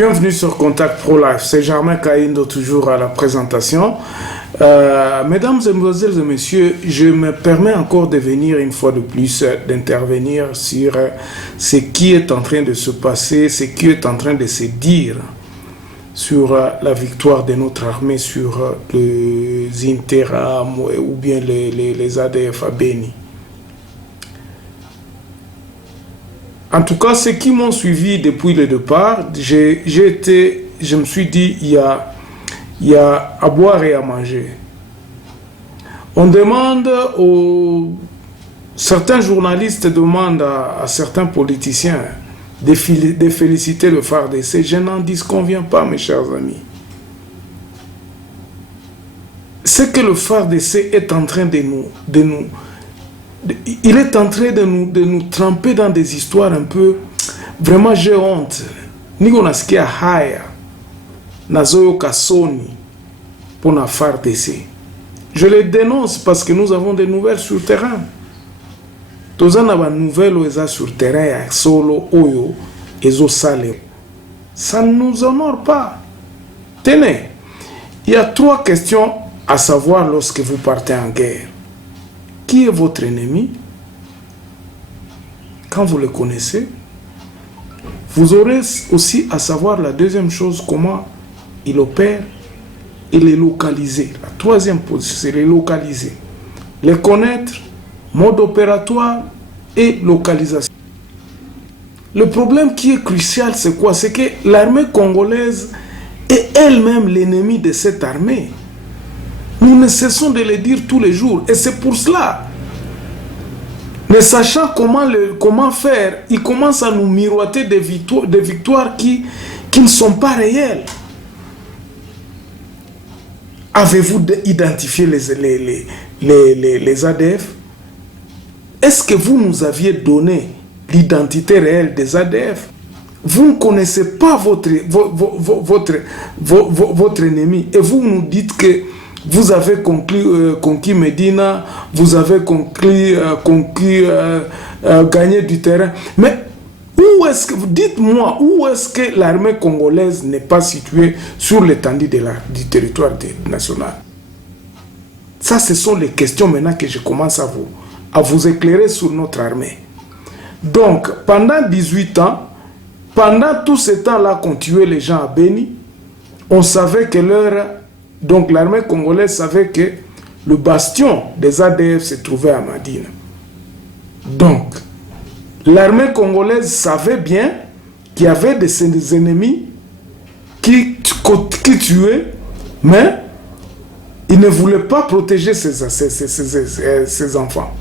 Bienvenue sur Contact Pro Life. C'est Germain Kaindo, toujours à la présentation. Mesdames, Mesdemoiselles et Messieurs, je me permets encore de venir une fois de plus, d'intervenir sur ce qui est en train de se passer, ce qui est en train de se dire sur la victoire de notre armée sur les Interam ou bien les ADF à Beni. En tout cas, ceux qui m'ont suivi depuis le départ, je me suis dit, il y a à boire et à manger. On demande certains journalistes demandent à certains politiciens de féliciter le FARDC. Je n'en disconviens pas, mes chers amis. Ce que le FARDC est en train il est en train de nous tremper dans des histoires un peu... Vraiment, j'ai honte. Nigo nasikia haya nazoyo kasoni pour la FARDC. Je les dénonce parce que nous avons des nouvelles sur le terrain. Tozana ba nouvelles oza sur le terrain solo oyo ezo sale. Ça ne nous honore pas. Tenez, il y a 3 questions à savoir lorsque vous partez en guerre. Qui est votre ennemi? Quand vous le connaissez, vous aurez aussi à savoir la deuxième chose, comment il opère et les localiser. La troisième position, c'est les localiser. Les connaître, mode opératoire et localisation. Le problème qui est crucial, c'est quoi? C'est que l'armée congolaise est elle-même l'ennemi de cette armée. Nous ne cessons de le dire tous les jours. Et c'est pour cela, ne sachant comment faire, ils commencent à nous miroiter des victoires qui ne sont pas réelles. Avez-vous identifié les ADF? Est-ce que vous nous aviez donné l'identité réelle des ADF? Vous ne connaissez pas votre ennemi et vous nous dites que vous avez conquis Medina, vous avez gagné du terrain. Mais dites-moi, où est-ce que l'armée congolaise n'est pas située sur l'étendue du territoire national? Ça, ce sont les questions maintenant que je commence à vous éclairer sur notre armée. Donc, pendant 18 ans, pendant tout ce temps-là qu'on tuait les gens à Beni, on savait que donc l'armée congolaise savait que le bastion des ADF se trouvait à Madina. Donc, l'armée congolaise savait bien qu'il y avait des ennemis qui tuaient, mais ils ne voulaient pas protéger ses enfants.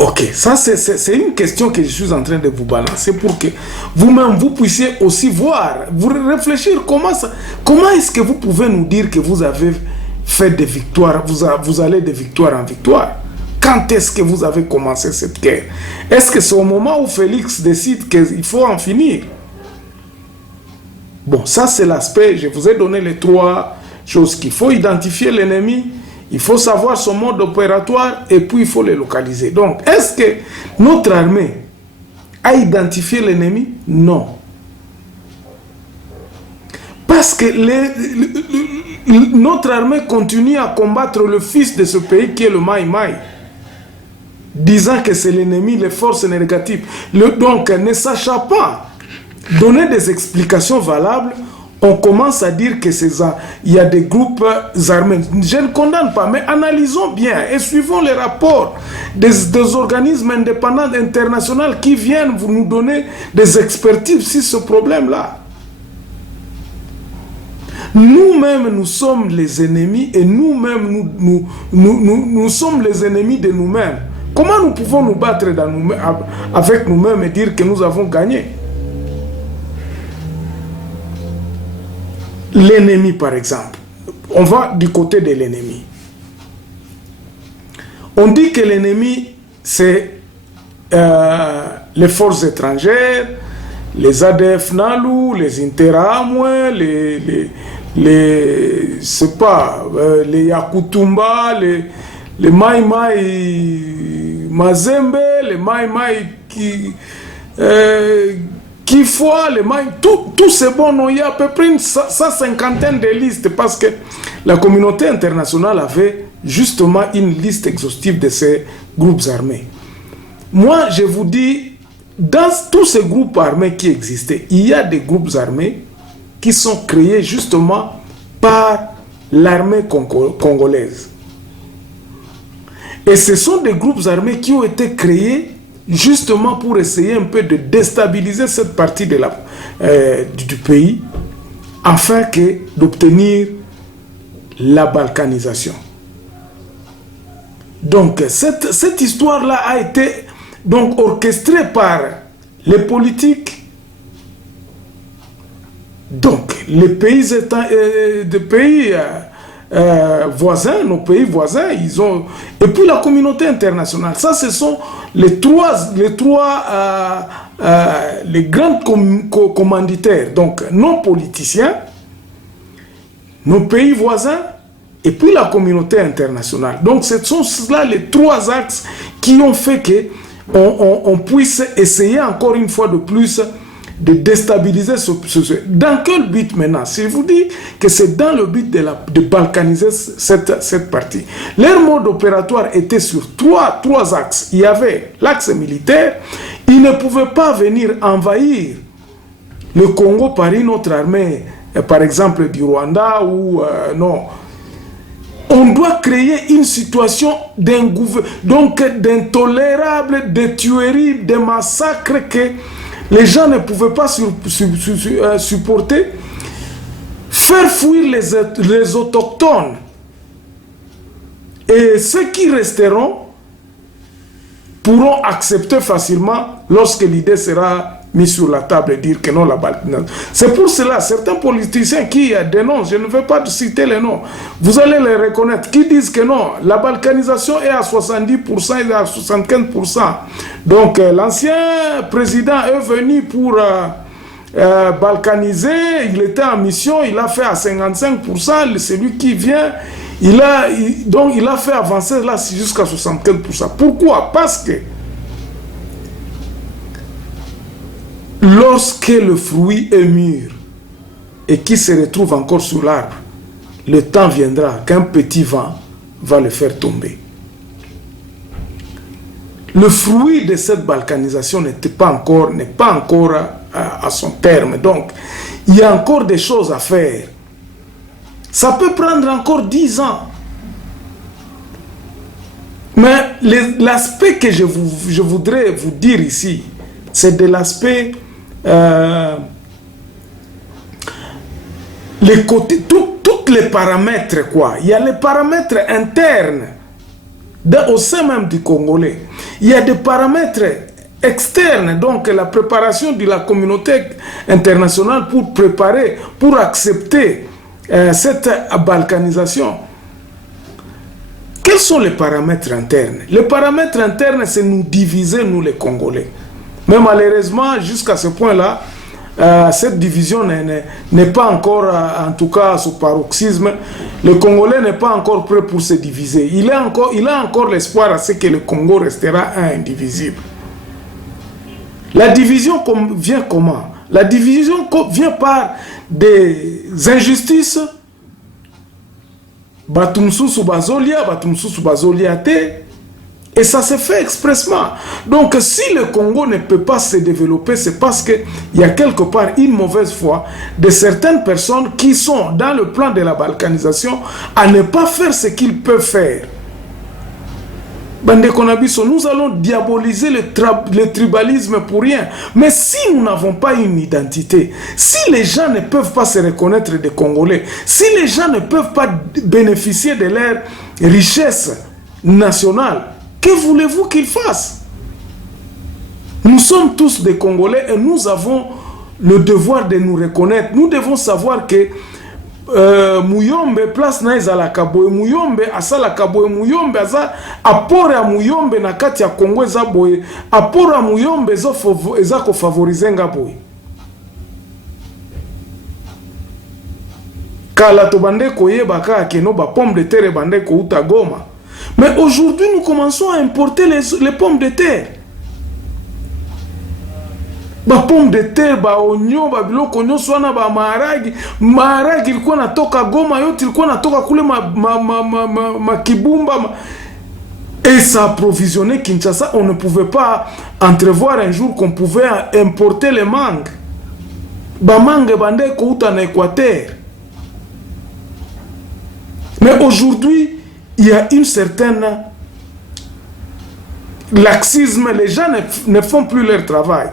Ok, ça c'est une question que je suis en train de vous balancer pour que vous-même vous puissiez aussi voir, vous réfléchir comment est-ce que vous pouvez nous dire que vous avez fait des victoires, vous allez de victoire en victoire. Quand est-ce que vous avez commencé cette guerre? Est-ce que c'est au moment où Félix décide qu'il faut en finir? Bon, ça c'est l'aspect, je vous ai donné les 3 choses qu'il faut identifier l'ennemi. Il faut savoir son mode opératoire et puis il faut les localiser. Donc, est-ce que notre armée a identifié l'ennemi? Non. Parce que notre armée continue à combattre le fils de ce pays qui est le Maï Maï, disant que c'est l'ennemi, les forces négatives. Donc, ne sachant pas donner des explications valables, on commence à dire que il y a des groupes armés. Je ne condamne pas, mais analysons bien et suivons les rapports des organismes indépendants internationaux qui viennent vous nous donner des expertises sur ce problème-là. Nous-mêmes, nous sommes les ennemis et nous-mêmes, nous sommes les ennemis de nous-mêmes. Comment nous pouvons nous battre avec nous-mêmes et dire que nous avons gagné? L'ennemi, par exemple. On va du côté de l'ennemi. On dit que l'ennemi, c'est les forces étrangères, les ADF Nalu, les Interamwe, les Yakutumba, les Maï Maï Mazembe, les Maï Maï Kifoa, les mailles, tous ces bons noms, il y a à peu près une cinquantaine de listes parce que la communauté internationale avait justement une liste exhaustive de ces groupes armés. Moi, je vous dis, dans tous ces groupes armés qui existaient, il y a des groupes armés qui sont créés justement par l'armée congolaise. Et ce sont des groupes armés qui ont été créés justement pour essayer un peu de déstabiliser cette partie de du pays afin d'obtenir la balkanisation. Donc cette histoire-là a été donc orchestrée par les politiques, donc les pays voisins, nos pays voisins, ils ont, et puis la communauté internationale. Ça, ce sont les grands commanditaires, donc nos politiciens, nos pays voisins, et puis la communauté internationale. Donc ce sont là les trois axes qui ont fait qu'on puisse essayer encore une fois de plus de déstabiliser Dans quel but maintenant? Si je vous dis que c'est dans le but de balkaniser cette partie. Leur mode opératoire était sur trois axes. Il y avait l'axe militaire. Ils ne pouvaient pas venir envahir le Congo par une autre armée, par exemple du Rwanda ou non. On doit créer une situation d'intolérable, de tueries, de massacres que les gens ne pouvaient pas supporter. Faire fuir les autochtones. Et ceux qui resteront pourront accepter facilement lorsque l'idée sera mise sur la table et dire que non, la balkanisation. C'est pour cela, certains politiciens qui dénoncent, je ne vais pas citer les noms, vous allez les reconnaître, qui disent que non, la balkanisation est à 70% et à 75%. Donc l'ancien président est venu pour balkaniser, il était en mission, il a fait à 55%, celui qui vient, donc il a fait avancer là jusqu'à 75%. Pourquoi? Parce que lorsque le fruit est mûr et qui se retrouve encore sous l'arbre, le temps viendra qu'un petit vent va le faire tomber. Le fruit de cette balkanisation n'est pas encore à son terme. Donc, il y a encore des choses à faire. Ça peut prendre encore 10 ans. Mais l'aspect que je voudrais vous dire ici, c'est de l'aspect les côtés, tous les paramètres, quoi. Il y a les paramètres internes au sein même du Congolais. Il y a des paramètres externes, donc la préparation de la communauté internationale pour accepter cette balkanisation. Quels sont les paramètres internes? Les paramètres internes, c'est nous diviser, nous les Congolais. Mais malheureusement, jusqu'à ce point-là, cette division n'est pas encore, en tout cas, sous paroxysme. Le Congolais n'est pas encore prêt pour se diviser. Il a encore l'espoir à ce que le Congo restera indivisible. La division vient comment? La division vient par des injustices. Batumsusu bazolia, batumsusu bazolia te. Et ça se fait expressement. Donc si le Congo ne peut pas se développer, c'est parce qu'il y a quelque part une mauvaise foi de certaines personnes qui sont dans le plan de la balkanisation à ne pas faire ce qu'ils peuvent faire. Bande Konabiso, nous allons diaboliser le tribalisme pour rien. Mais si nous n'avons pas une identité, si les gens ne peuvent pas se reconnaître des Congolais, si les gens ne peuvent pas bénéficier de leur richesse nationale, que voulez-vous qu'ils fassent? Nous sommes tous des Congolais et nous avons le devoir de nous reconnaître. Nous devons savoir que Muyombe place na ezala kaboye Muyombe asala kaboye Muyombe aza apport ya Muyombe na kati ya Congo eza boye apport ya Muyombe eza ko favoriser nga boye kala to bande koyeba ka keno ba pomme de terre bande ko uta Goma. Mais aujourd'hui nous commençons à importer les pommes de terre. ba pomme de terre, ba oignon, ba biloko nyonso wana, ba maharagi ilikuwa natoka Goma, yote ilikuwa natoka kule Kibumba, et ça approvisionnait Kinshasa. On ne pouvait pas entrevoir un jour qu'on pouvait importer les mangues. Ba mangue bande kouta na Équateur. Mais aujourd'hui, il y a une certaine laxisme, les gens ne font plus leur travail.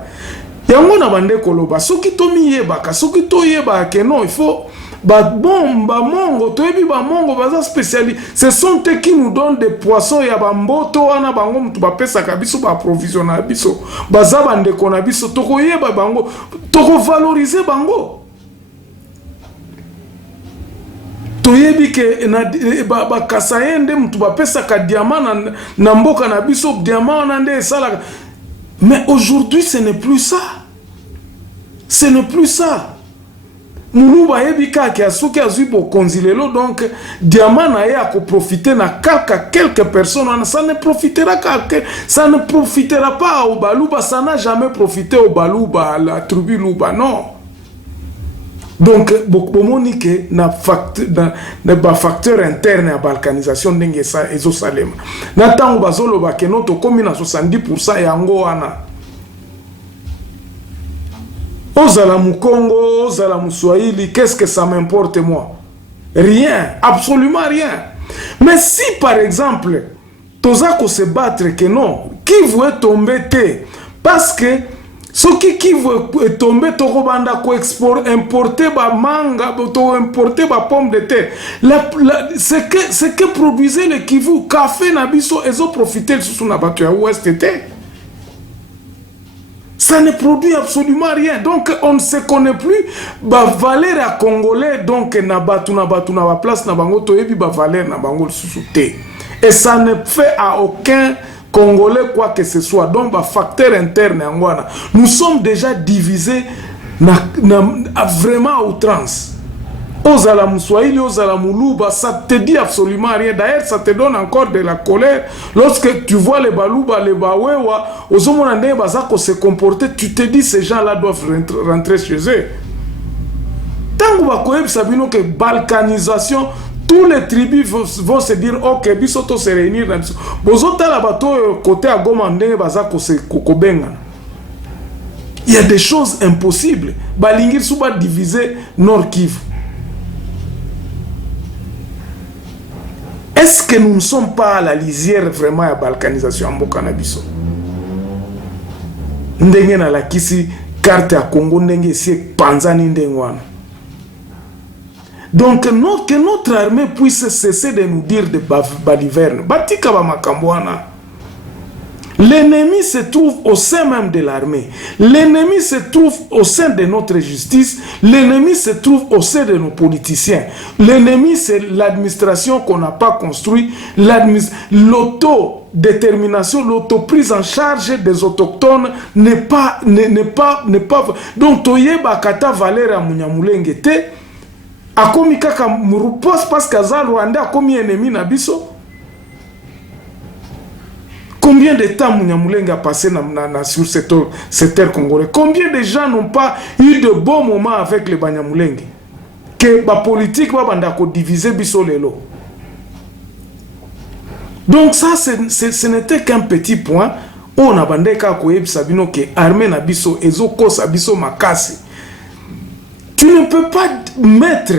Yango na bande koloba, soki to miyebaka, soki to yeba que non, il faut mongo, to yebi ba mongo baza spécialistes. Ce sont eux qui nous donnent des poissons ya bamboto wana bango mutu ba pesa kabiso ba approvisionner biso. Baza bande kona biso toko yeba bango, toko valoriser bango. Toyebi ke ba kasayende mutu ba pesa ka diamant na mboka na biso diamant na nde sala. Mais aujourd'hui ce n'est plus ça. Ce n'est plus ça. Muluba yebika ki asuki azuibo konzilelo, donc diamant na ya ko profiter na quelques personnes, ça ne profitera ça ne profitera pas au Baluba, ça n'a jamais profité au Baluba, à la tribu Luba, non. Donc bomonique na facteur interne à balkanisation ndenge sa ezo salema. Na tango bazolo ba ke noto komi na 70% ya ngo wana. Ozala Mukongo, Ozala Muswahili, qu'est-ce que ça m'importe moi? Rien, absolument rien. Mais si par exemple, Tozako se battre que non, qui veut tomber te? Parce que ceux qui veut tomber, Torobanda ko importer ba manga, importer ba pomme de terre. Ce que produisait le Kivu, café nabiso, ils ont profité de ce qu'on a battu à ouest était. Ça ne produit absolument rien. Donc, on ne se connaît plus. Ba valeur à Congolais, donc, na place, na bango, toyebi ba valeur na bango sous-souté. Et ça ne fait à aucun Congolais quoi que ce soit. Donc, ba facteur interne, nous sommes déjà divisés vraiment à outrance. Ozala Muswahili, Ozala Muluba, ça te dit absolument rien. D'ailleurs, ça te donne encore de la colère. Lorsque tu vois les Baluba, les Bawewa, Ozomondé Bazako se comporter, tu te dis ces gens-là doivent rentrer chez eux. Tant que Bakoyeb Sabino que balkanisation, tous les tribus vont se dire ok, bisoto se réunir dans Bozota la bateau côté à Gomandé Bazako se kokobenga. Il y a des choses impossibles. Balingir Souba divisé Nord Kivu. Est-ce que nous ne sommes pas à la lisière vraiment à la balkanisation en Bokanabiso? Ndenge na la kisi carte à Congo ndenge si Panzani ndengwana. Donc que notre armée puisse cesser de nous dire de baliverne. Batika ba makambwana. L'ennemi se trouve au sein même de l'armée. L'ennemi se trouve au sein de notre justice. L'ennemi se trouve au sein de nos politiciens. L'ennemi, c'est l'administration qu'on n'a pas construite. L'autodétermination, l'autoprise en charge des autochtones n'est pas... Donc, toyeba kata valera munyamulenge te. Akomi kaka murupos parce que za Rwanda akomi ennemi na biso. Combien de temps Mouniamoulengue a passé sur cette terre congolaise? Combien de gens n'ont pas eu de bons moments avec les Banyamoulengue? Que la politique va diviser bisolelo. Donc ça, ce n'était qu'un petit point. On a bandé kakoyeb sabino que armée na biso ezoko sabiso makasi. Tu ne peux pas mettre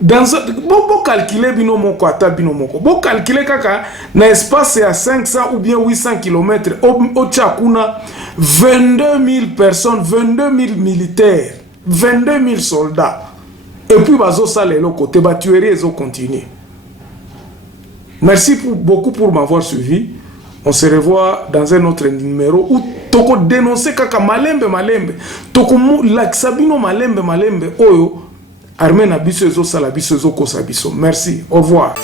dans bon calculer bino moko ata bino moko bon calculer kaka na espace à 500 ou bien 800 km au Tchakuna 22 000 personnes, 22 000 militaires, 22 000 soldats, et puis bazo sale le côté ba tuerie ils ont continué. Merci beaucoup pour m'avoir suivi. On se revoit dans un autre numéro où toko dénoncer kaka malembe toko la sabino malembe oyo armée na biso ezo sala biso ezo kosa biso. Merci, au revoir.